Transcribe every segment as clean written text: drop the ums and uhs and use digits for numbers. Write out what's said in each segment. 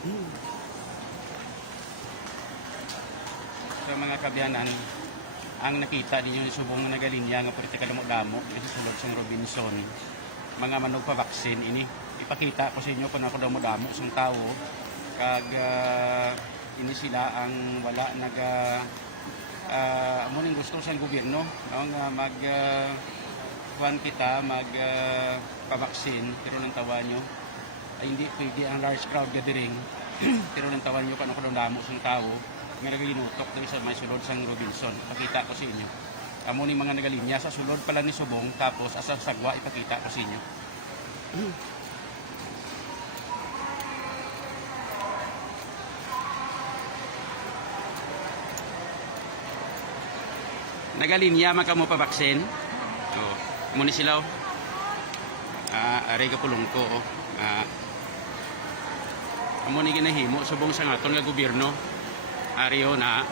So mga kabyanan, ang nakita ninyo yung subong nga nagalinya nga politika damo-damo sa sulod sa Robinson, mga manog pa vaksin ini ipakita ko sa inyo kung ako damo-damo sang tao kag ini sila ang wala amuning gusto sa gobyerno nga mag kuan kita mag pabaksin pero nang tawa nyo ay hindi pwede ang large crowd gathering pero nang tawa nyo kung ako damo sang tao nga nagaginutok dito sa may sulod sang Robinson. Ipakita ko sa inyo. Amo ni mga nagalinya sa sulod pala ni subong tapos asa sagwa ipakita ko sa inyo. Nagalinya man kamo pa baksin. Oh, amo ni sila. Aray ka pulong ko. Amo ni ginahimo subong sa ngaton nga gobyerno. Ariyo na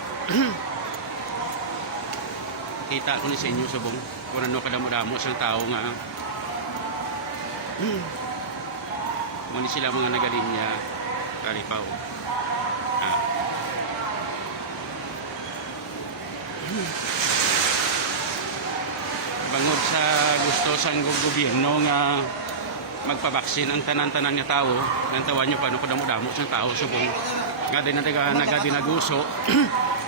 kita ko ni sa inyo subong kung ano kadamo-damo sa tao nga muna sila mga nagalinya kalipaw bangod sa gusto sang gobyerno nga magpabaksin ang tanan-tanan nga tao nantawan nyo paano kadamo-damo sa tao subong nga din nagadinaguso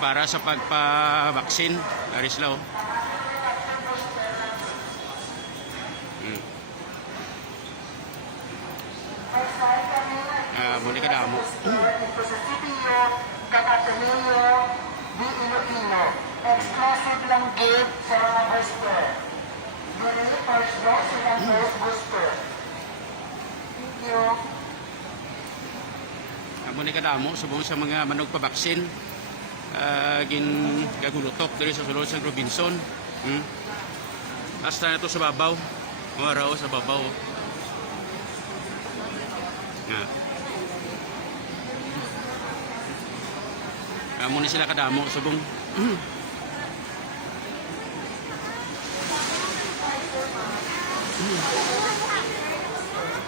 para sa pagpabaksin arislaw. Muli ka damo. Exclusive lang gate sa mga booster. Dili first dose silang first booster. Thank you. Muli ka damo subong sa mga manog pabaksin gagulutok diri sa sulod sa Robinson. Hasta na to sa babaw araw sa babaw muli sila kadamo subong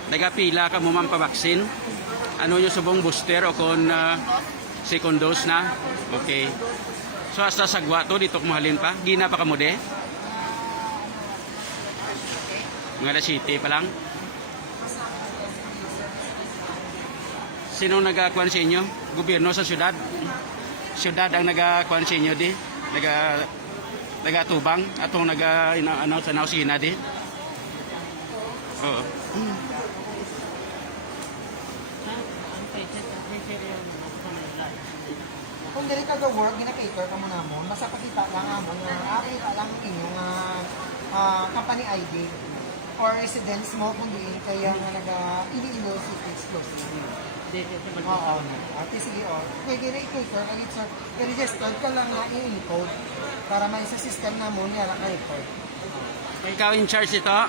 nagapila ka mo man pabaksin. Ano yung subong booster o kung second dose na? Okay. So hasta sagwa to dito kumahalin pa? Gina pa kamo de? Mga city pa lang? Sino nagakuan sa inyo? Gobyerno sa syudad? Syudad ang nagakuan sa inyo di? Nagatubang? Atong naga-announce sa nausina di? Oo. Kung dili ka go-work, gina-cater ka mo namon, basta pakita lang amon nga kita lang inyong company ID or residence mo kung diin kaya nga Iloilo City exclusive. Oo. Ate sige o. Kaya gina-cater ka dito, i-register ka lang nga i-encode para may sa system na mo niya lang ka-record. Ikaw in charge ito?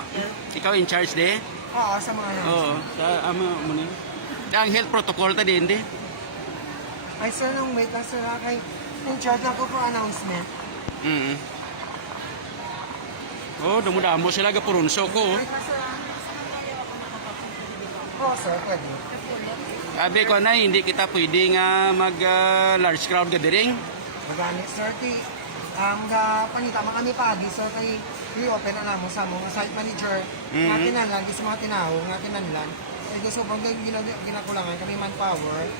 Ikaw in charge de? Oo, sa mga Oo. Sa mo ni. Ang health protocol ta din di? Ay sir, nung wait lang sir, kay in charge lang po for announcement. Oh, damo-damo sila gapurunso ko. Wait lang sir. Oo sir, pwede. Sabi ko na, hindi kita pwede nga mag large crowd gathering. Magamit sir, ang panita mga kami pagi sir, kay i-open na mo sa mga site manager, nga kinanlan, gusto mga tinaho, nga kinanlan. Eh gusto pang ginakulangan kami manpower.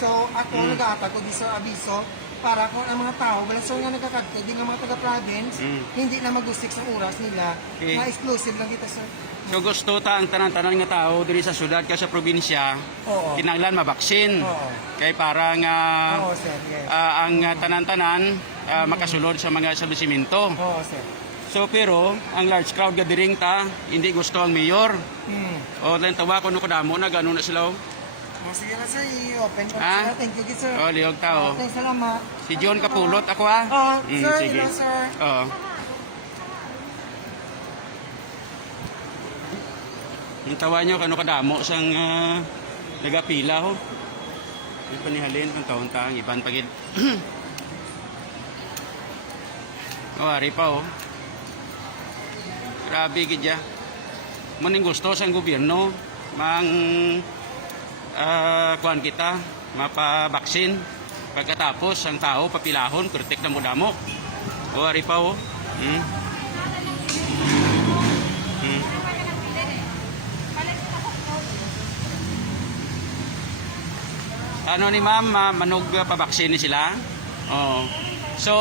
So, ako nag-aatag ko di sa abiso para kung ang mga tao, wala so nga nagkakadkad, di nga mga taga-province, hindi na magustik sa oras nila, na exclusive lang kita, sir. So gusto ta ang tanan-tanan nga tao diri sa syudad ka sa probinsya, kinahanglan mabaksin. Kay para nga sir, yes. Ang tanan-tanan makasulod sa mga establishmento. Oo, sir. So pero ang large crowd gathering ta, hindi gusto ang mayor. O lang tawa ko no kadamo na gano na sila. Sige na sir, i-open ko Ah? sir. Thank you, sir. O liog tao. Salamat. Si John Kapulot ako ha. Sir, sige. sir. Oo. Yung tawa nyo, kano kadamo sang nagapila ho. Yung panihalin, ang taon-taang, iban pagid. Ari pa oh. Grabe gidya. Maning gusto sang gobyerno, mang kuan kita mapabaksin. Pagkatapos ang tao papilahon, protect na mo damo. O ari pa o. Ano ni ma'am, manog pabaksin ni sila. Oo. So,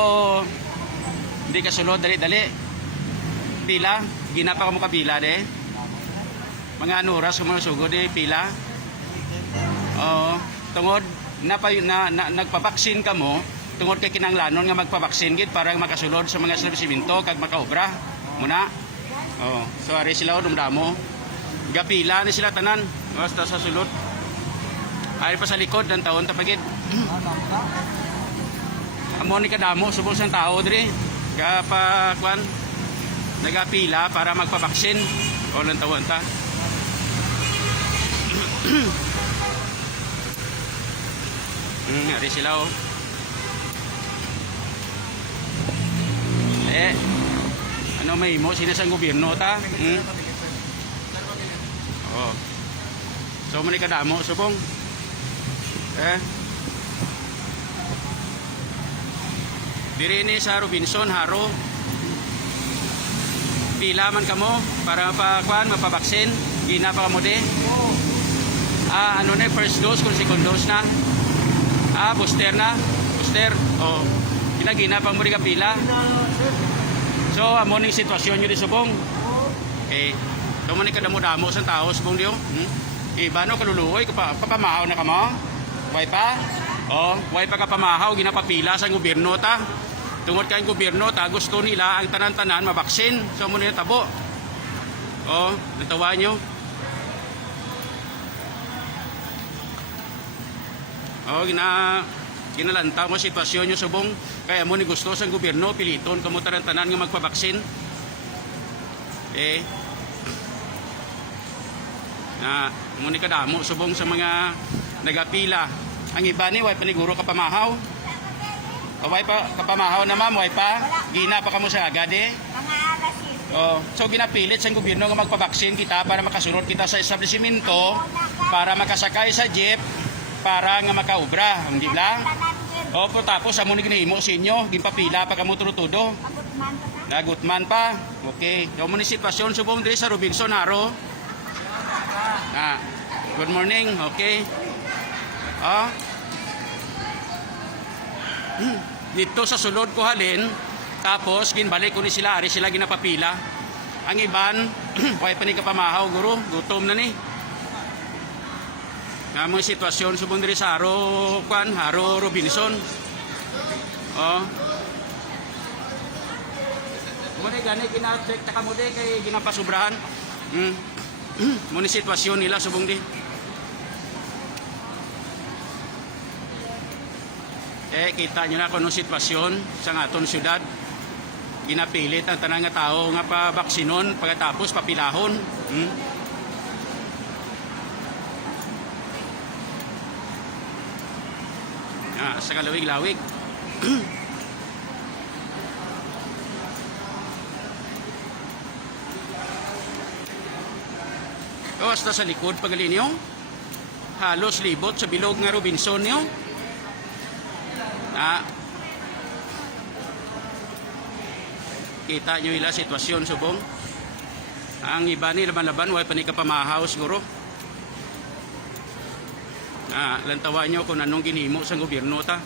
hindi ka sulod, dali-dali. Pila, ginapa ka mo kapila de. Mga anuras kung mga sugod de, pila. Oo. Tungod, nagpabaksin ka mo, tungod kay kinanglanon nga magpabaksin gid para makasulod sa mga establishmento kag makaobra. Muna. Oo. So, ari sila o dumdamo. Gapila ni sila tanan. Basta sa sulod. Ay pa sa likod ng taon tapagid. Amo ni kadamo subong sang tao diri. Kapa kwan nagapila para magpabaksin. O lang tawon ta. Ari sila o. Ano may mo sila sa gobyerno ta? Oh. So man ni kadamo subong. Diri ni sa Robinson Haro. Pila man kamo para mapabaksin. Gina pa kamo de. Ano na first dose kung second dose na. Booster na. Booster. Oh. Gina pa mo ri ka pila. So amo ning sitwasyon nyo di subong. So man ni kadamo-damo sa tao subong diyo. Iba no kaluluoy kapamahaw na kamo. Way pa? Way pa kapamahaw, ginapapila sa gobyerno ta. Tungod kay gobyerno ta, gusto nila ang tanan-tanan mabaksin. So muna tabo. Natawa nyo. Ginalantaw mo sitwasyon nyo subong. Kaya mo ni gusto sa gobyerno, piliton kamo tanan-tanan nga magpabaksin. Muna kadamo subong sa mga nagapila. Ang iba ni way paniguro kapamahaw. Way pa kapamahaw na ma'am, way pa. Gina pa kamo sa agad eh. Mga alas 6. So ginapilit sa gobyerno nga magpabaksin kita para makasunod kita sa establishmento, para makasakay sa jeep, para nga makaobra, hindi lang. Tapos amo ni ginahimo sa inyo, ginpapila pa kamo turutudo. Nagutman pa. Okay. So mo ni sitwasyon subong diri sa Robinson Haro. Good morning. Okay. Dito sa sulod ko halin, tapos ginbalik ko ni sila, ari sila ginapapila. Ang iban, way pa ni kapamahaw guro, gutom na ni. Mga sitwasyon subong diri sa Haro Robinson. Muna gani gina-check ta kamo de kay ginapasubrahan. Muna sitwasyon nila subong di. Kita nyo na kung anong sitwasyon sa aton syudad. Ginapilit ang tanang nga tao nga pabaksinon, pagkatapos papilahon. Sa kalawig-lawig. Basta sa likod pagalin nyo. Halos libot sa bilog nga Robinson nyo. Kita nyo ila sitwasyon subong. Ang iba ni laban-laban way pa ni kapamahaw siguro. Lantawan nyo kung anong ginimo sa gobyerno ta.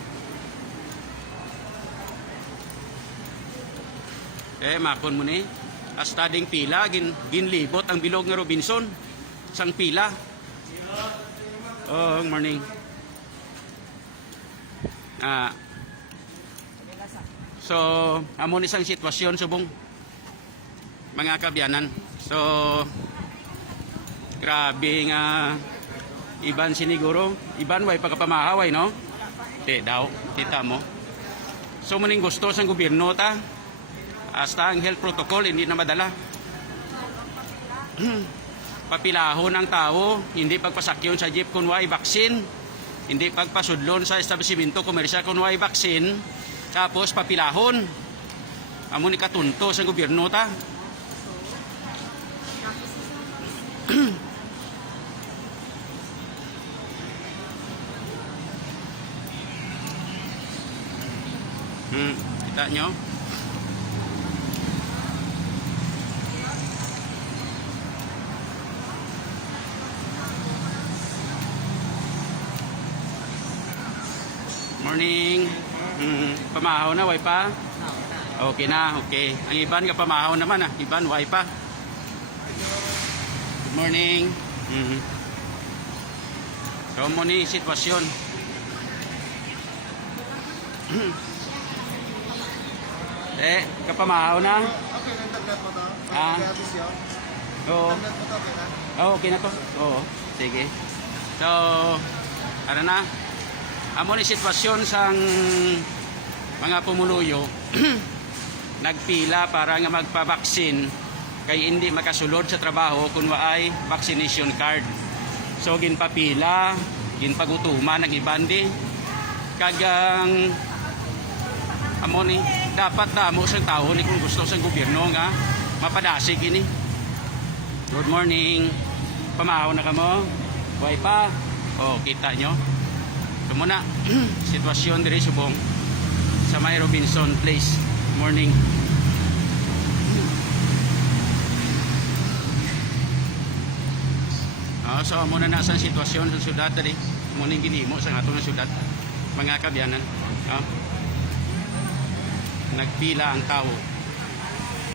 Makon mo ni. Hasta ding pila ginlibot ang bilog nga Robinson sang pila. Good morning. So, amon isang sitwasyon subong mga kabyanan. So, grabe nga iban siniguro. Iban way pagkapamahaway, no? Daw, kita mo. So, maning gusto sa gobyerno ta. Hasta ang health protocol hindi na madala. Papilahon ang tao, hindi pagpasakyon sa jeep kung way vaccine. Hindi pagpasudlon sa establishmento komersyal kung way vaccine. Tapos papilahon. Amo ni katunto sa gobyerno ta. Kita nyo? Morning. Pamahaw na, way pa? Okay na, okay. Ang iban ka pamahaw naman ah. Iban, way pa. Good morning. So mo ni sitwasyon. Kapamahaw na? Okay, nagtaglat mo to? Ah. Oo. Nagtaglat mo to, okay na? Oh, okay na to. Oo, sige. So, ano na? Amo ni sitwasyon sang mga pumuluyo nagpila para nga magpa-vaccine kay hindi makasulod sa trabaho kung waay vaccination card. So ginpapila, ginpagutuman nagibandi kagang amo ni dapat damo sa tao ni kung gusto sa gobyerno nga mapadasig ini. Good morning. Pamahaw na kamo? Buhay pa? Oh, kita nyo. Ito muna, sitwasyon diri subong sa may Robinson Place. Morning. So muna na sa sitwasyon sa syudad diri. Muna ginimo sa atong syudad. Mga kabyanan. Nagpila ang tao.